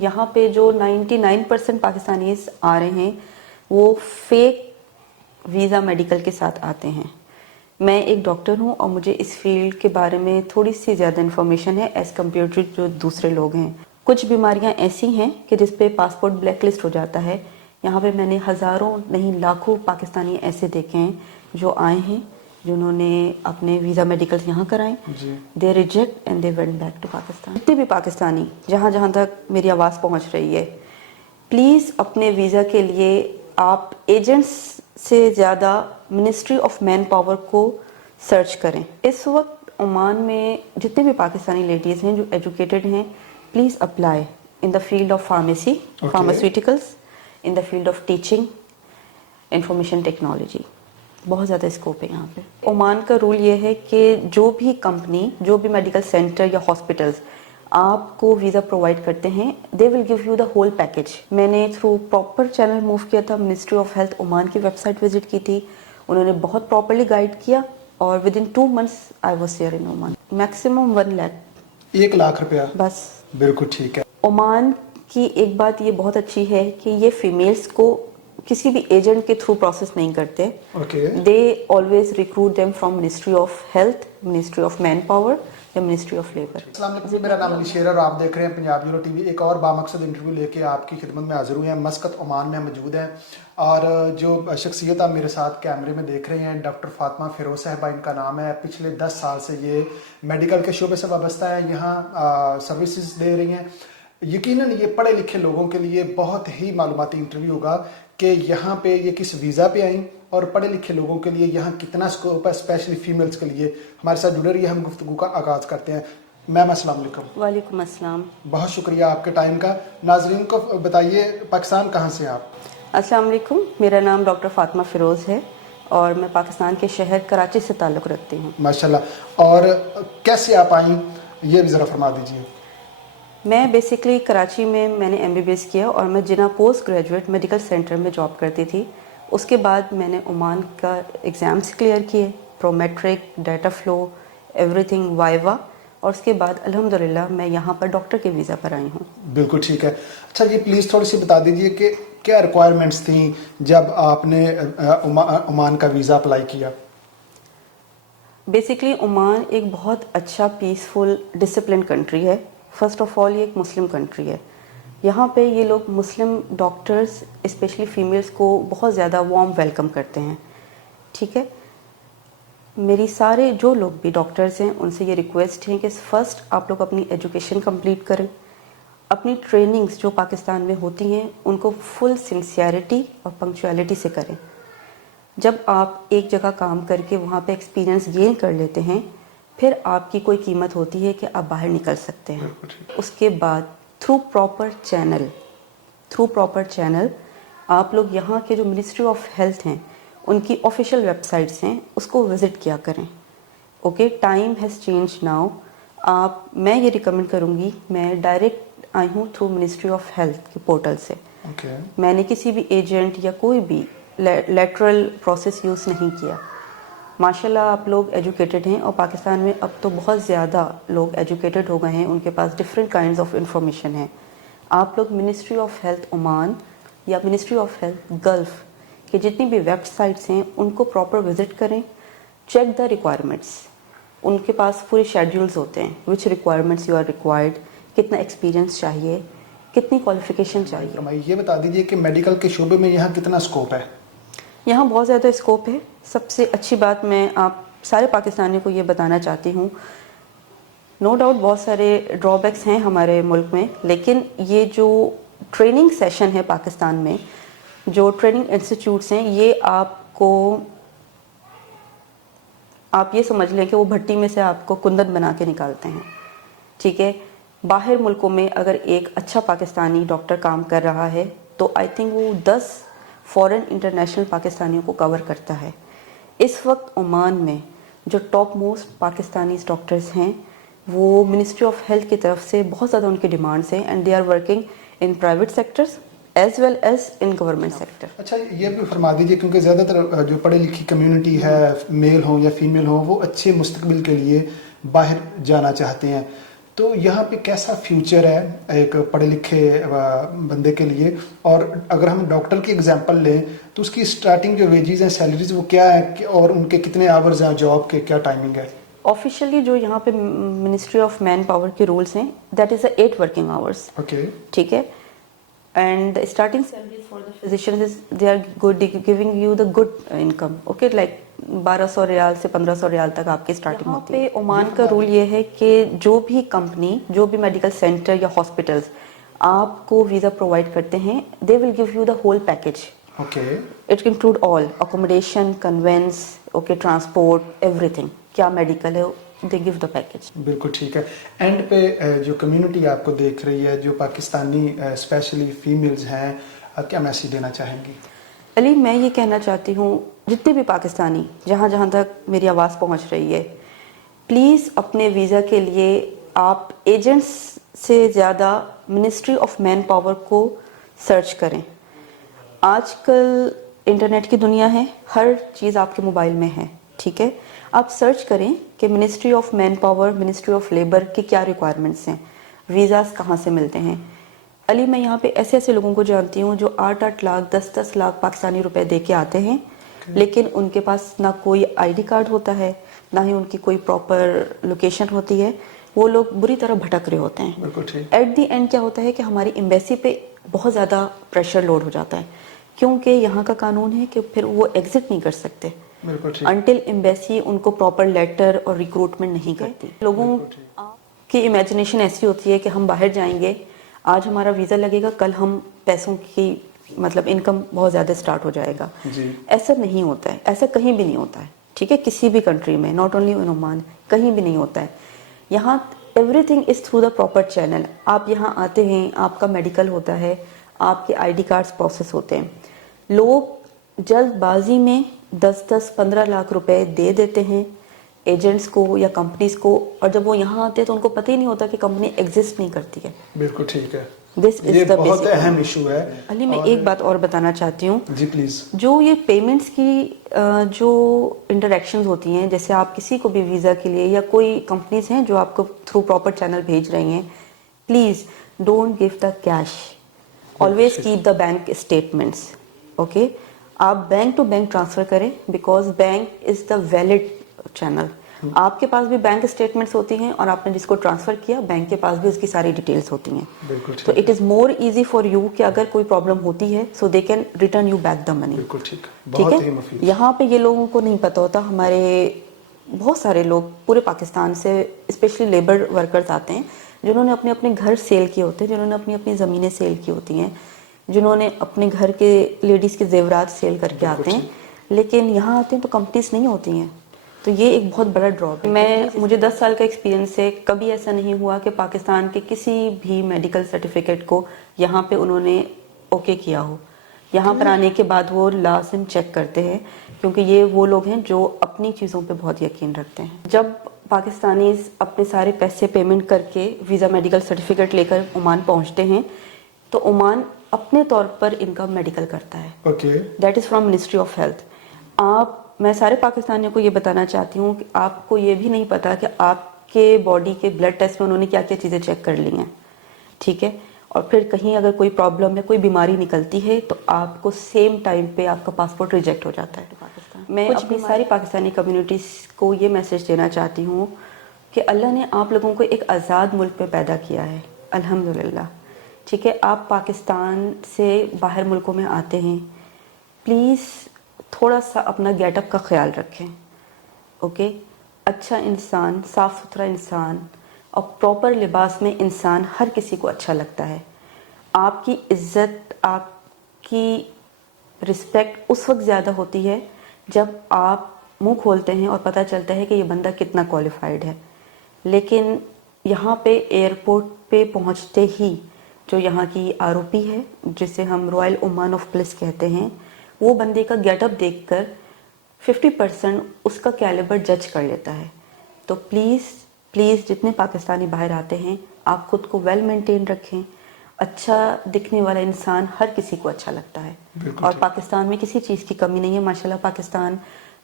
یہاں پہ جو 99% پاکستانیز آ رہے ہیں وہ فیک ویزا میڈیکل کے ساتھ آتے ہیں. میں ایک ڈاکٹر ہوں اور مجھے اس فیلڈ کے بارے میں تھوڑی سی زیادہ انفارمیشن ہے ایز کمپیئر ٹو جو دوسرے لوگ ہیں. کچھ بیماریاں ایسی ہیں کہ جس پہ پاسپورٹ بلیک لسٹ ہو جاتا ہے. یہاں پہ میں نے ہزاروں نہیں لاکھوں پاکستانی ایسے دیکھے ہیں جو آئے ہیں جنہوں نے اپنے ویزا میڈیکل یہاں کرائیں. They reject and they went back to Pakistan. جتنے بھی پاکستانی جہاں جہاں تک میری آواز پہنچ رہی ہے, پلیز اپنے ویزا کے لیے آپ ایجنٹس سے زیادہ منسٹری آف مین پاور کو سرچ کریں. اس وقت عمان میں جتنے بھی پاکستانی لیڈیز ہیں جو ایجوکیٹڈ ہیں, please apply in the field of pharmacy, pharmaceuticals, in the field of teaching, information technology. بہت زیادہ اسکوپ ہے یہاں پہ. عمان کا رول یہ ہے کہ جو بھی کمپنی, جو بھی میڈیکل سینٹر یا ہاسپٹلس آپ کو ویزا پرووائڈ کرتے ہیں, they will give you the whole package. میں نے تھرو پراپر چینل موو کیا تھا. منسٹری آف ہیلتھ عمان کی ویب سائٹ وزٹ کی تھی, انہوں نے بہت پراپرلی گائیڈ کیا اور within 2 months I was here in Oman. Maximum 1 lakh, 1 lakh روپیہ بس. بالکل ٹھیک ہے. عمان کی ایک بات یہ بہت اچھی ہے کہ یہ فیمیلز کو کسی بھی ایجنٹ کے تھرو پروسیس نہیں کرتے. دے always recruit them from ministry of health, ministry of manpower یا منسٹری آف لیبر. السلام علیکم, میرا نام علی شیر ہے اور آپ دیکھ رہے ہیں پنجاب یورو ٹی وی. ایک اور بامقصد انٹرویو لے کے آپ کی خدمت میں حاضر ہوئے ہیں. مسقط عمان میں موجود ہیں اور جو شخصیت آپ میرے ساتھ کیمرے میں دیکھ رہے ہیں, ڈاکٹر فاطمہ فیروز صاحبہ ان کا نام ہے. پچھلے 10 سال سے یہ میڈیکل کے شعبے سے وابستہ ہے, یہاں سروسز دے رہی ہیں. یقیناً یہ پڑھے لکھے لوگوں کے لیے بہت ہی معلوماتی انٹرویو ہوگا کہ یہاں پہ یہ کس ویزا پہ آئیں اور پڑھے لکھے لوگوں کے لیے یہاں کتنا اسکوپ ہے, اسپیشلی فیمیلز کے لیے. ہمارے ساتھ جڑے رہیے, ہم گفتگو کا آغاز کرتے ہیں. میم السلام علیکم. وعلیکم السلام. بہت شکریہ آپ کے ٹائم کا. ناظرین کو بتائیے پاکستان کہاں سے آپ؟ السلام علیکم, میرا نام ڈاکٹر فاطمہ فیروز ہے اور میں پاکستان کے شہر کراچی سے تعلق رکھتی ہوں. ماشاءاللہ. اور کیسے آپ آئیں یہ بھی ذرا فرما دیجیے. میں بیسکلی کراچی میں نے MBBS کیا اور میں جنا پوسٹ گریجویٹ میڈیکل سینٹر میں جاب کرتی تھی. اس کے بعد میں نے عمان کا ایگزامس کلیئر کیے, پرومیٹرک, data flow, every thing, viva, اور اس کے بعد الحمدللہ میں یہاں پر ڈاکٹر کے ویزا پر آئی ہوں. بالکل ٹھیک ہے. اچھا جی, پلیز تھوڑی سی بتا دیجیے کہ کیا ریکوائرمنٹس تھیں جب آپ نے عمان کا ویزا اپلائی کیا؟ بیسکلی عمان ایک بہت اچھا پیسفل ڈسپلن کنٹری ہے. فرسٹ آف آل یہ ایک مسلم کنٹری ہے. یہاں پہ یہ لوگ مسلم ڈاکٹرز اسپیشلی فیمیلز کو بہت زیادہ وارم ویلکم کرتے ہیں. ٹھیک ہے, میری سارے جو لوگ بھی ڈاکٹرز ہیں ان سے یہ ریکویسٹ ہے کہ فرسٹ آپ لوگ اپنی ایجوکیشن کمپلیٹ کریں. اپنی ٹریننگز جو پاکستان میں ہوتی ہیں ان کو فل سنسیئرٹی اور پنکچویلٹی سے کریں. جب آپ ایک جگہ کام کر کے وہاں پہ ایکسپیرینس گین کر لیتے ہیں, پھر آپ کی کوئی قیمت ہوتی ہے کہ آپ باہر نکل سکتے ہیں. اس کے بعد تھرو پراپر چینل آپ لوگ یہاں کے جو منسٹری آف ہیلتھ ہیں ان کی آفیشیل ویب سائٹس ہیں اس کو وزٹ کیا کریں. Okay, time has change now. میں یہ ریکمینڈ کروں گی, میں ڈائریکٹ آئی ہوں تھرو منسٹری آف ہیلتھ کے پورٹل سے. میں نے کسی بھی ایجنٹ یا کوئی بھی لیٹرل پروسیس یوز نہیں کیا. ماشاءاللہ آپ لوگ ایجوکیٹڈ ہیں اور پاکستان میں اب تو بہت زیادہ لوگ ایجوکیٹڈ ہو گئے ہیں, ان کے پاس ڈفرینٹ کائنڈز آف انفارمیشن ہے. آپ لوگ منسٹری آف ہیلتھ عمان یا منسٹری آف ہیلتھ گلف کہ جتنی بھی ویب سائٹس ہیں ان کو پراپر وزٹ کریں. چیک دا ریکوائرمنٹس, ان کے پاس پورے شیڈیولز ہوتے ہیں وچ ریکوائرمنٹس یو آر ریکوائرڈ, کتنا ایکسپیرینس چاہیے, کتنی کوالیفیکیشن چاہیے. یہ بتا دیجیے کہ میڈیکل کے شعبے میں یہاں کتنا اسکوپ ہے؟ یہاں بہت زیادہ اسکوپ ہے. سب سے اچھی بات میں آپ سارے پاکستانیوں کو یہ بتانا چاہتی ہوں, نو ڈاؤٹ بہت سارے ڈرا بیکس ہیں ہمارے ملک میں, لیکن یہ جو ٹریننگ سیشن ہے پاکستان میں, جو ٹریننگ انسٹیٹیوٹس ہیں, یہ آپ یہ سمجھ لیں کہ وہ بھٹی میں سے آپ کو کندن بنا کے نکالتے ہیں. ٹھیک ہے, باہر ملکوں میں اگر ایک اچھا پاکستانی ڈاکٹر کام کر رہا ہے تو آئی تھنک وہ 10 فورن انٹرنیشنل پاکستانیوں کو کور کرتا ہے. اس وقت عمان میں جو ٹاپ موسٹ پاکستانی ڈاکٹرز ہیں وہ منسٹری آف ہیلتھ کی طرف سے بہت زیادہ ان کی ڈیمانڈس ہیں, and they are working in private sectors as well as in government sector. اچھا, یہ بھی فرما دیجیے کیونکہ زیادہ تر جو پڑھی لکھی کمیونٹی ہے, میل ہوں یا فیمیل ہوں, وہ اچھے مستقبل کے لیے باہر جانا چاہتے ہیں, تو یہاں پہ کیسا فیوچر ہے ایک پڑھے لکھے بندے کے لیے؟ اور اگر ہم ڈاکٹر کی اگزامپل لیں تو اس کی اسٹارٹنگ جو ویجز ہیں، سیلریز، وہ کیا ہے اور ان کے کتنے آورز ہیں جاب کے، کیا ٹائمنگ ہے؟ آفیشیلی جو یہاں پہ منسٹری آف مین پاور کے رولس ہیں that is 8 working hours. Okay. ٹھیک ہے. And starting salary for the physician they are good giving you the good income. Okay, like 1200 ریال سے 1500 ریال تک آپ کی اسٹارٹنگ ہوتی ہے. عمان کا رول یہ ہے کہ جو بھی کمپنی، جو بھی میڈیکل سینٹر یا ہاسپٹلس آپ کو ویزا پرووائڈ کرتے ہیں، they will give you the whole package. Okay. It include all accommodation, conveyance, okay, transport, everything. کیا میڈیکل ہے، دے گیو دا پیکج. بالکل ٹھیک ہے. اینڈ پہ جو کمیونٹی آپ کو دیکھ رہی ہے، جو پاکستانی اسپیشلی فیمیلز ہیں، کیا میسیج دینا چاہیں گی؟ علی، میں یہ کہنا چاہتی ہوں جتنے بھی پاکستانی جہاں جہاں تک میری آواز پہنچ رہی ہے، پلیز اپنے ویزا کے لیے آپ ایجنٹس سے زیادہ منسٹری آف مین پاور کو سرچ کریں. آج کل انٹرنیٹ کی دنیا ہے، ہر چیز آپ کے موبائل میں ہے. ٹھیک ہے، آپ سرچ کریں کہ ministry of manpower, ministry of labour کی کیا ریکوائرمنٹس ہیں، ویزاز کہاں سے ملتے ہیں. علی، میں یہاں پہ ایسے ایسے لوگوں کو جانتی ہوں جو 8 لاکھ 10 لاکھ پاکستانی روپے دے کے آتے ہیں، لیکن ان کے پاس نہ کوئی آئی ڈی کارڈ ہوتا ہے، نہ ہی ان کی کوئی پراپر لوکیشن ہوتی ہے. وہ لوگ بری طرح بھٹک رہے ہوتے ہیں. ایٹ دی اینڈ کیا ہوتا ہے کہ ہماری ایمبیسی پہ بہت زیادہ پریشر لوڈ ہو جاتا ہے، کیونکہ یہاں کا قانون ہے کہ پھر وہ ایگزٹ نہیں کر سکتے انٹل ایمبیسی ان کو پراپر لیٹر اور ریکروٹمنٹ نہیں کرتی. لوگوں کی امیجنیشن ایسی ہوتی ہے کہ ہم باہر جائیں گے، آج ہمارا ویزا لگے گا، کل ہم پیسوں کی مطلب انکم بہت زیادہ سٹارٹ ہو جائے گا. ایسا نہیں ہوتا ہے، ایسا کہیں بھی نہیں ہوتا ہے. ٹھیک ہے، کسی بھی کنٹری میں، ناٹ اونلی ان عمان، کہیں بھی نہیں ہوتا ہے. یہاں every thing is through the proper channel. آپ یہاں آتے ہیں، آپ کا میڈیکل ہوتا ہے، آپ کے آئی ڈی کارڈز پروسیس ہوتے ہیں. لوگ جلد بازی میں 10-15 لاکھ روپے دے دیتے ہیں ایجنٹس کو یا کمپنیز کو، اور جب وہ یہاں آتے ہیں تو ان کو پتہ ہی نہیں ہوتا کہ کمپنی ایگزسٹ نہیں کرتی ہے. بالکل ٹھیک ہے. یہ بہت اہم ایشو ہے. علی، میں ایک بات اور بتانا چاہتی ہوں. جی پلیز. جو یہ پیمنٹس کی جو انٹریکشنز ہوتی ہیں، جیسے آپ کسی کو بھی ویزا کے لیے یا کوئی کمپنیز ہیں جو آپ کو تھرو پراپر چینل بھیج رہی ہیں، please don't give the cash. Always keep the bank statements. Okay, آپ بینک ٹو بینک ٹرانسفر کریں، because bank is the valid channel. آپ کے پاس بھی بینک اسٹیٹمنٹس ہوتی ہیں اور آپ نے جس کو ٹرانسفر کیا، بینک کے پاس بھی اس کی ساری ڈیٹیلز ہوتی ہیں. تو it is more easy for you کہ اگر کوئی پرابلم ہوتی ہے so they can return you back the money. ٹھیک ہے. یہاں پہ یہ لوگوں کو نہیں پتہ ہوتا. ہمارے بہت سارے لوگ پورے پاکستان سے اسپیشلی لیبر ورکرز آتے ہیں جنہوں نے اپنے اپنے گھر سیل کیے ہوتے ہیں، جنہوں نے اپنی اپنی زمینیں سیل کی ہوتی ہیں، جنہوں نے اپنے گھر کے لیڈیز کے زیورات سیل کر کے آتے ہیں، لیکن یہاں آتے ہیں تو کمپنیز نہیں ہوتی ہیں. تو یہ ایک بہت بڑا ڈراپ ہے. مجھے 10 سال کا ایکسپیرینس ہے، کبھی ایسا نہیں ہوا کہ پاکستان کے کسی بھی میڈیکل سرٹیفکیٹ کو یہاں پہ انہوں نے اوکے کیا ہو. یہاں پر آنے کے بعد وہ لازم چیک کرتے ہیں، کیونکہ یہ وہ لوگ ہیں جو اپنی چیزوں پہ بہت یقین رکھتے ہیں. جب پاکستانیز اپنے سارے پیسے پیمنٹ کر کے ویزا میڈیکل سرٹیفکیٹ لے کر عمان پہنچتے ہیں تو عمان اپنے طور پر ان کا میڈیکل کرتا ہے. That is from ministry of health. میں سارے پاکستانیوں کو یہ بتانا چاہتی ہوں کہ آپ کو یہ بھی نہیں پتا کہ آپ کے باڈی کے بلڈ ٹیسٹ میں انہوں نے کیا کیا چیزیں چیک کر لی ہیں. ٹھیک ہے. اور پھر کہیں اگر کوئی پرابلم ہے، کوئی بیماری نکلتی ہے تو آپ کو سیم ٹائم پہ آپ کا پاسپورٹ ریجیکٹ ہو جاتا ہے. میں اپنی ساری پاکستانی کمیونٹیز کو یہ میسج دینا چاہتی ہوں کہ اللہ نے آپ لوگوں کو ایک آزاد ملک پہ پیدا کیا ہے، الحمدللہ. ٹھیک ہے. آپ پاکستان سے باہر ملکوں میں آتے ہیں، پلیز تھوڑا سا اپنا گیٹ اپ کا خیال رکھیں. اوکے. اچھا انسان، صاف ستھرا انسان اور پراپر لباس میں انسان ہر کسی کو اچھا لگتا ہے. آپ کی عزت، آپ کی رسپیکٹ اس وقت زیادہ ہوتی ہے جب آپ منہ کھولتے ہیں اور پتہ چلتا ہے کہ یہ بندہ کتنا کوالیفائڈ ہے. لیکن یہاں پہ ایئرپورٹ پہ پہنچتے ہی جو یہاں کی ROP ہے، جسے ہم رائل عمان آف پولیس کہتے ہیں، وہ بندے کا گیٹ اپ دیکھ کر 50% اس کا کیلیبر جج کر لیتا ہے. تو پلیز جتنے پاکستانی باہر آتے ہیں، آپ خود کو ویل مینٹین رکھیں. اچھا دکھنے والا انسان ہر کسی کو اچھا لگتا ہے، اور پاکستان میں کسی چیز کی کمی نہیں ہے. ماشاءاللہ پاکستان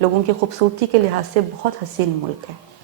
لوگوں کی خوبصورتی کے لحاظ سے بہت حسین ملک ہے.